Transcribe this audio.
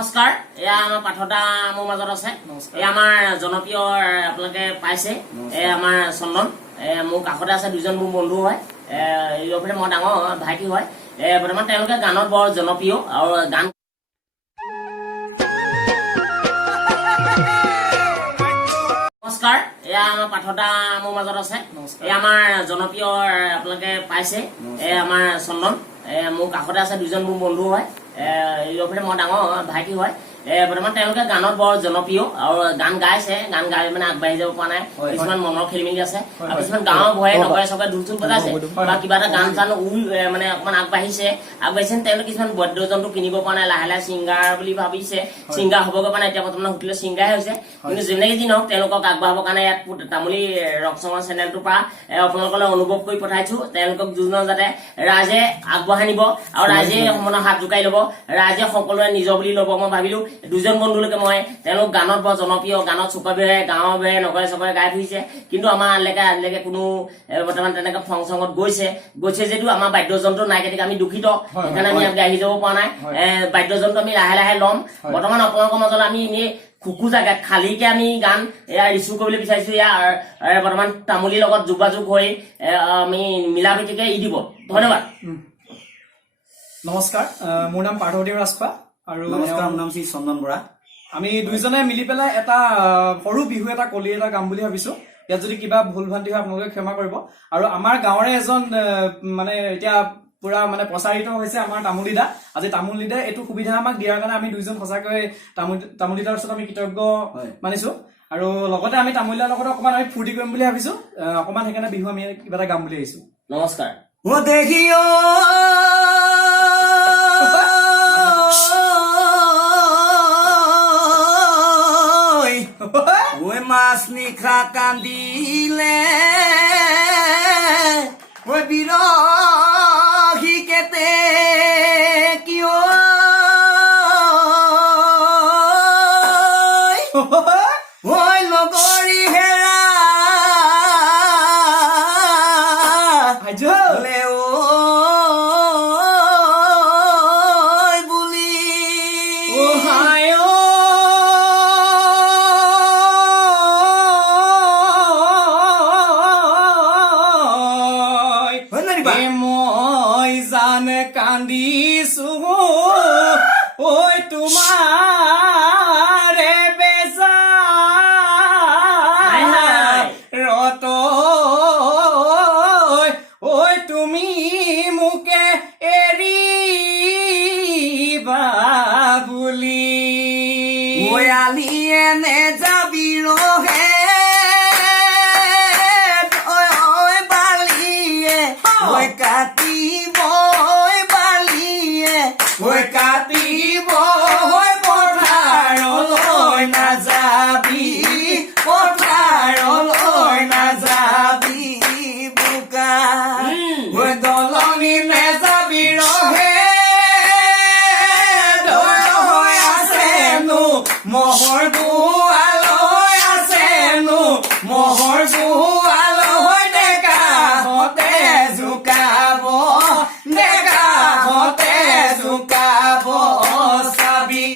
নমস্কাৰ এয়া আমাৰ পাঠতা মোৰ মাজত আছে এয়া আমাৰ জনপ্ৰিয় আপোনালোকে পাইছে আমাৰ চন্দন মোৰ কাষতে আছে দুজন মোৰ বন্ধু হয় ইয়ফালে মই ডাঙৰ ভাইটি হয় বৰ্তমান তেওঁলোকে গানত বৰ জনপ্ৰিয় আৰু গান নমস্কাৰ এয়া আমাৰ পাঠতা মোৰ মাজত আছে এয়া আমাৰ জনপ্ৰিয় আপোনালোকে পাইছে আমাৰ চন্দন মোৰ কাষতে আছে দুজন মোৰ বন্ধু হয় ইয়ফালে মই ডাঙৰ ভাইটি হয় বৰ্তমান তেওঁলোকে গানত বৰ জনপ্ৰিয় আৰু গান গাইছে গান গাই মানে আগবাঢ়ি যাব পৰা নাই কিছুমান মনৰ খেলিমেলি আছে আৰু কিছুমান গাঁৱৰ ভয়ে নগৰে চবে ঢোল চোল বজাইছে বা কিবা এটা গান চান মানে অকমান আগবাঢ়িছে তেওঁলোকে কিছুমান বাদ্যযন্ত্ৰ কিনিব পৰা নাই লাহে লাহে ছিংগাৰ বুলি ভাবিছে ছিংগাৰ হ'বগৈ পৰা নাই এতিয়া বৰ্তমান হোটেলৰ ছিংগাৰে হৈছে কিন্তু যেনেকে যি নহওক তেওঁলোকক আগবাঢ়াবৰ কাৰণে ইয়াত তামুলী ৰক চঙৰ চেনেলটোৰ পৰা আপোনালোকলৈ অনুভৱ কৰি পঠাইছো তেওঁলোকক যোনজন যাতে ৰাইজে আগবঢ়াই নিব আৰু ৰাইজে মনৰ হাত জোকাই ল'ব ৰাইজে সকলোৱে নিজৰ বুলি ল'ব মই ভাবিলো দুজন বন্ধুলৈকে মই তেওঁলোক গানত বৰ জনপ্ৰিয় গানত চুকাবে গাঁৱৰ বে নগৰে চগৰে গাই ফুৰিছে কিন্তু আমাৰ আজিলৈকে কোনো বৰ্তমান তেনেকে ফাংচনত গৈছে যদিও আমাৰ বাদ্যযন্ত্ৰ নাই কেতিয়াবা আমি দুখিত সেইকাৰণে আমি আহি যাব পৰা নাই বাদ্যযন্ত্ৰ আমি লাহে লাহে ল'ম বৰ্তমান আপোনালোকৰ মাজত আমি এনেই খুকু জাগাত খালীকে আমি গান এয়া ৰিচিভ কৰিবলৈ বিচাৰিছো ইয়াৰ বৰ্তমান তামুলীৰ লগত যোগাযোগ হৈ আমি মিলা প্ৰীতিকে দিব ধন্যবাদ নমস্কাৰ মোৰ নাম পাৰ্থদেৱ ৰাজখোৱা আৰু নমস্কাৰ মোৰ নাম শ্ৰী চন্দন বৰা আমি দুইজনে মিলি পেলাই এটা সৰু বিহু এটা কলি এটা গাম বুলি ভাবিছো ইয়াত যদি কিবা ভুল ভ্ৰান্তি হয় আপোনালোকে ক্ষমা কৰিব আৰু আমাৰ গাঁৱৰে এজন মানে এতিয়া পুৰা মানে প্ৰচাৰিত হৈছে আমাৰ তামুলীদা আজি তামুলীদা এইটো সুবিধা আমাক দিয়াৰ কাৰণে আমি দুইজন সঁচাকৈ তামুলীদাৰ ওচৰত আমি কৃতজ্ঞ মানিছো আৰু লগতে আমি তামুলীদাৰ লগত অকমান আমি ফূৰ্তি কৰিম বুলি ভাবিছো অকমান সেইকাৰণে বিহু আমি কিবা এটা গাম বুলি আহিছো নমস্কাৰ ও দেখিও ওই মাছ নিশা কান্দিলে ওই বিৰহী কেতে কিয় ওই লগৰী হেৰা মই জান কান্দিছো ঐ তোমাৰে বেজা ৰত ঐ তুমি মোকে এৰিবা বুলি ওই আলিয়ে নে যাবি ৰহে